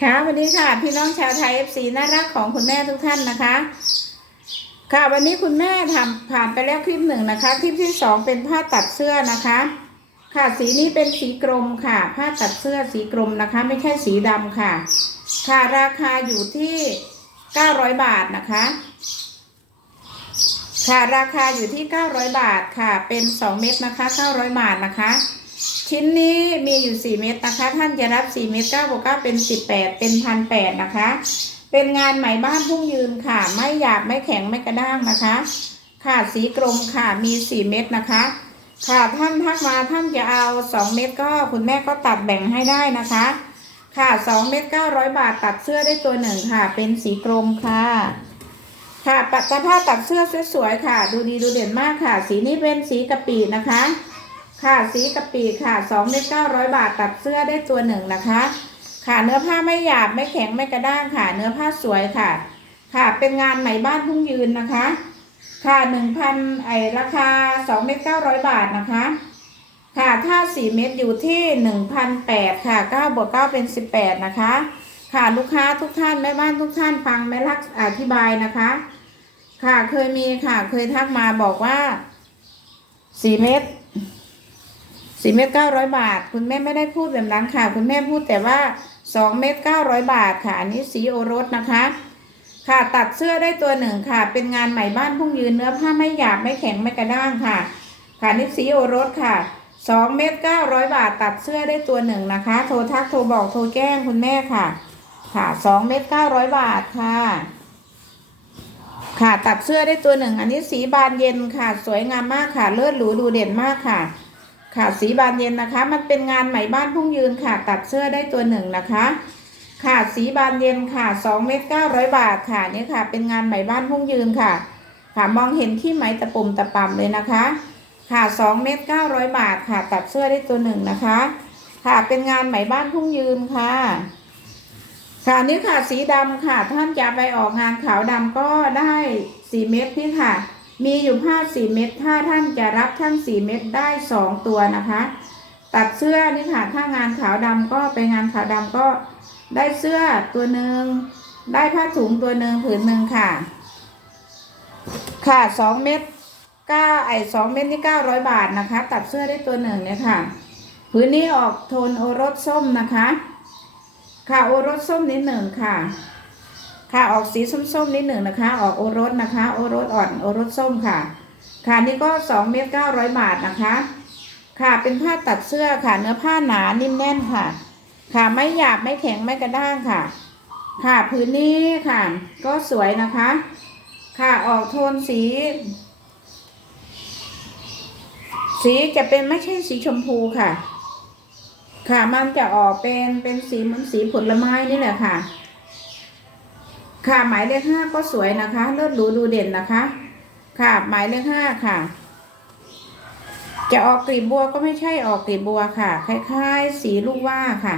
ค่ะวันนี้ค่ะ พี่น้องชาวไทย FC น่ารักของคุณแม่ทุกท่านนะคะ ค่ะวันนี้คุณแม่ทำผ่านไปแล้วคลิปหนึ่งนะคะ คลิปที่สองเป็นผ้าตัดเสื้อนะคะ ค่ะสีนี้เป็นสีกรมค่ะ ผ้าตัดเสื้อสีกรมนะคะ ไม่ใช่สีดำค่ะ ค่ะราคาอยู่ที่900บาทนะคะ ค่ะราคาอยู่ที่900บาทค่ะ เป็น2เม็ดนะคะ900บาทนะคะ ชิ้นนี้มีอยู่ 4 เม็ดนะคะ ท่านจะรับ 4 เม็ด9บวก9เป็น 18 เป็นพันแนะคะ เป็นงานไหมบ้านพุ่งยืนค่ะ ไม่หยาบไม่แข็งไม่กระด้างนะคะ ค่ะสีกรมค่ะมี 4 เม็ดนะคะ ค่ะท่านทักมาท่านจะเอา 2 เม็ดก็คุณแม่ก็ตัดแบ่งให้ได้นะคะ ค่ะ 2 เม็ด900 บาทตัดเสื้อได้ตัวหนึ่งค่ะ เป็นสีกรมค่ะค่ะปัดสภาตัดเสื้อสวยๆค่ะ ดูดีดูเด่นมากค่ะ สีนี้เป็นสีกะปินะคะ ค่ะสีกะปิค่ะ2เม็ด900บาทตัดเสื้อได้ตัวหนึ่งนะคะ ค่ะเนื้อผ้าไม่หยาบไม่แข็งไม่กระด้างค่ะ เนื้อผ้าสวยค่ะ ค่ะเป็นงานไหมบ้านพุ่งยืนนะคะ ค่ะ1,000ไอราคา2เม็ด900บาทนะคะ ค่ะถ้า4เม็ดอยู่ที่1,008ค่ะ9บวก9เป็น18นะคะ ค่ะลูกค้าทุกท่านแม่บ้านทุกท่านฟังแม่ลักษณ์อธิบายนะคะ ค่ะเคยมีค่ะเคยทักมาบอกว่า4เม็ด 4เม็ด900บาท คุณแม่ไม่ได้พูดแบบนั้นค่ะ คุณแม่พูดแต่ว่า2เม็ด900บาทค่ะ อันนี้สีโอรสนะคะ ค่ะตัดเสื้อได้ตัวหนึ่งค่ะ เป็นงานใหม่บ้านพุ่งยืนเนื้อผ้าไม่หยาบไม่แข็งไม่กระด้างค่ะ ค่ะนี่สีโอรสค่ะ2เม็ด900บาทตัดเสื้อได้ตัวหนึ่งนะคะ โทรทักโทรบอกโทรแจ้งคุณแม่ค่ะ ค่ะ2เม็ด900บาทค่ะค่ะตัดเสื้อได้ตัวหนึ่งอันนี้สีบานเย็นค่ะ สวยงามมากค่ะ เลิศหรูดูเด่นมากค่ะ ค่ะสีบานเย็นนะคะ มันเป็นงานไหมบ้านพุ่งยืนค่ะ ตัดเสื้อได้ตัวหนึ่งนะคะ ค่ะสีบานเย็นค่ะ2เม็ด900บาทค่ะนี่ค่ะ เป็นงานไหมบ้านพุ่งยืนค่ะ ค่ะมองเห็นที่ไหมตะปุ่มตะป่ำเลยนะคะ ค่ะ2เม็ด900บาทค่ะ ตัดเสื้อได้ตัวหนึ่งนะคะ ค่ะเป็นงานไหมบ้านพุ่งยืนค่ะ ค่ะนี่ค่ะสีดำค่ะท่านจะไปออกงานขาวดำก็ได้สี่เม็ดนี่ค่ะ มีอยู่ผ้าสี่เม็ดถ้าท่านจะรับทั้งสี่เม็ดได้สองตัวนะคะ ตัดเสื้อนี่ค่ะถ้างานขาวดำก็ไปงานขาวดำก็ได้เสื้อตัวหนึ่งได้ผ้าถุงตัวหนึ่งผืนหนึ่งค่ะ ค่ะสองเม็ดเก้าไอสองเม็ดนี่เก้าร้อยบาทนะคะ ตัดเสื้อได้ตัวหนึ่งเนี่ยค่ะผืนนี้ออกโทนโอรสส้มนะคะ ค่ะโอรสส้มนิดหนึ่งค่ะ ค่ะออกสีส้มๆนิดหนึ่งนะคะ ออกโอรสนะคะ โอรสอ่อนโอรสส้มค่ะ ค่ะนี่ก็สองเมตรเก้าร้อยบาทนะคะ ค่ะเป็นผ้าตัดเสื้อค่ะ เนื้อผ้าหนานิ่มแน่นค่ะ ค่ะไม่หยาบไม่แข็งไม่กระด้างค่ะ ค่ะพื้นนี้ค่ะ ก็สวยนะคะ ค่ะออกโทนสี สีจะเป็นไม่ใช่สีชมพูค่ะ ค่ะมันจะออกเป็นเป็นสีเหมือนสีผลไม้นี่แหละค่ะ ค่ะหมายเลขห้าก็สวยนะคะ เลิศหรูดูเด่นนะคะ ค่ะหมายเลขห้าค่ะ จะออกกลีบบัวก็ไม่ใช่ออกกลีบบัวค่ะ คล้ายๆ สีลูกว่าค่ะ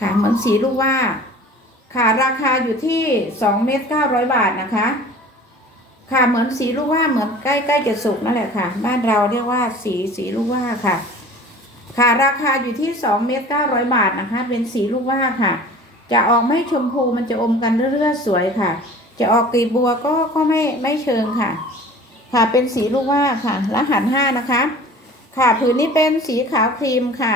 ค่ะเหมือนสีลูกว่า ค่ะราคาอยู่ที่สองเมตรเก้าร้อยบาทนะคะ ค่ะเหมือนสีลูกว่าเหมือนใกล้ๆจะสุกนั่นแหละค่ะ บ้านเราเรียกว่าสีสีลูกว่าค่ะ ค่ะราคาอยู่ที่สองเมตรเก้าร้อยบาทนะคะ เป็นสีลูกว่าค่ะ จะออกไม่ชมพูมันจะอมกันเรื่อยๆสวยค่ะ จะออกกลีบบัวก็ก็ไม่ไม่เชิงค่ะ ค่ะเป็นสีลูกว่าค่ะรหัสห้านะคะ ค่ะผืนนี้เป็นสีขาวครีมค่ะ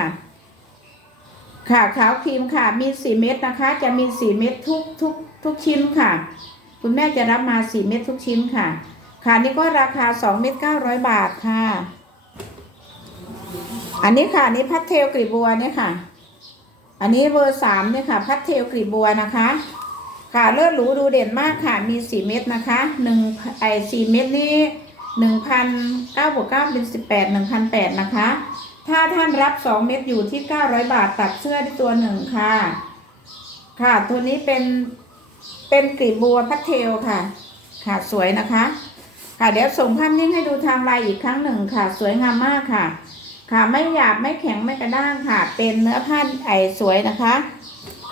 ค่ะขาวครีมค่ะมีสี่เม็ดนะคะ จะมีสี่เม็ดทุกทุกทุกชิ้นค่ะ คุณแม่จะรับมาสี่เม็ดทุกชิ้นค่ะ ค่ะนี่ก็ราคาสองเม็ดเก้าร้อยบาทค่ะ อันนี้ค่ะนนี้พัดเทลกลีบบัวเนี่ยค่ะ อันนี้เบอร์สามเนี่ยค่ะ พัดเทลกลีบบัวนะคะ ค่ะเลิศหรูดูเด่นมากค่ะ มีสี่เม็ดนะคะหนึ่งไอสี่เม็ดนี้หนึ่งพันเก้าบวกเก้าเป็นสิบแปดหนึ่งพันแปดนะคะ ถ้าท่านรับสองเม็ดอยู่ที่เก้าร้อยบาทตัดเสื้อที่ตัวหนึ่งค่ะ ค่ะตัวนี้เป็นเป็นกลีบบัวพัดเทลค่ะ ค่ะสวยนะคะ ค่ะเดี๋ยวส่งภาพนิ่งให้ดูทางไลน์อีกครั้งหนึ่งค่ะ สวยงามมากค่ะ ค่ะไม่หยาบไม่แข็งไม่กระด้างค่ะ เป็นเนื้อผ้าไอสวยนะคะ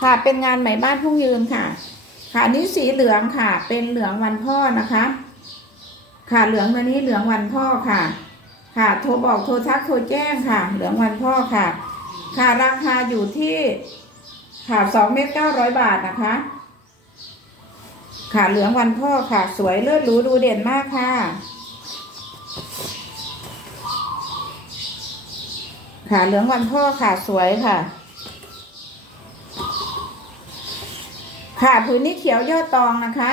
ค่ะเป็นงานไหมบ้านพุ่งยืนค่ะ ค่ะนี่สีเหลืองค่ะ เป็นเหลืองวันพ่อนะคะ ค่ะเหลืองตัวนี้เหลืองวันพ่อค่ะ ค่ะโทรบอกโทรทักโทรแจ้งค่ะ เหลืองวันพ่อค่ะ ค่ะราคาอยู่ที่ค่ะสองเมตรเก้าร้อยบาทนะคะ ค่ะเหลืองวันพ่อค่ะ สวยเลือดรู้ดูเด่นมากค่ะ ค่ะเหลืองวันพ่อค่ะสวยค่ะ ค่ะผืนนี้เขียวยอดตองนะคะ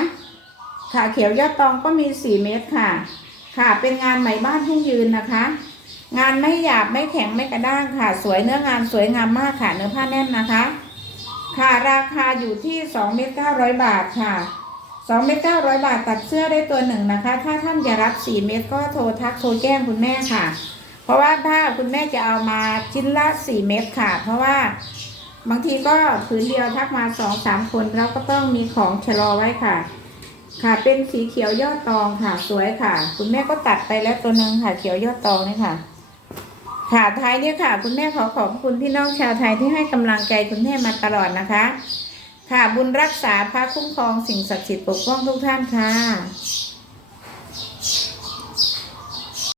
ค่ะเขียวยอดตองก็มีสี่เมตรค่ะ ค่ะเป็นงานไหมบ้านทุ่งยืนนะคะ งานไม่หยาบไม่แข็งไม่กระด้างค่ะ สวยเนื้องานสวยงามมากค่ะ เนื้อผ้าแน่นนะคะ ค่ะราคาอยู่ที่สองเมตรเก้าร้อยบาทค่ะสองเมตรเก้าร้อยบาทตัดเสื้อได้ตัวหนึ่งนะคะ ถ้าท่านจะรับสี่เมตรก็โทรทักโทรแจ้งคุณแม่ค่ะ ราะว่าถ้าคุณแม่จะเอามาชิ้นละสี่เมตรค่ะ เพราะว่าบางทีก็ผืนเดียวทักมาสองสามคนเราก็ต้องมีของชะลอไว้ค่ะ ค่ะเป็นสีเขียวยอดตองค่ะสวยค่ะ คุณแม่ก็ตัดไปแล้วตัวหนึ่งค่ะเขียวยอดตองนี่ค่ะ ค่ะท้ายเนี่ยค่ะ คุณแม่ขอขอบคุณพี่น้องชาวไทยที่ให้กำลังใจคุณแม่มาตลอดนะคะ ค่ะบุญรักษาพระคุ้มครองสิ่งศักดิ์สิทธิ์ปกป้องทุกท่านค่ะ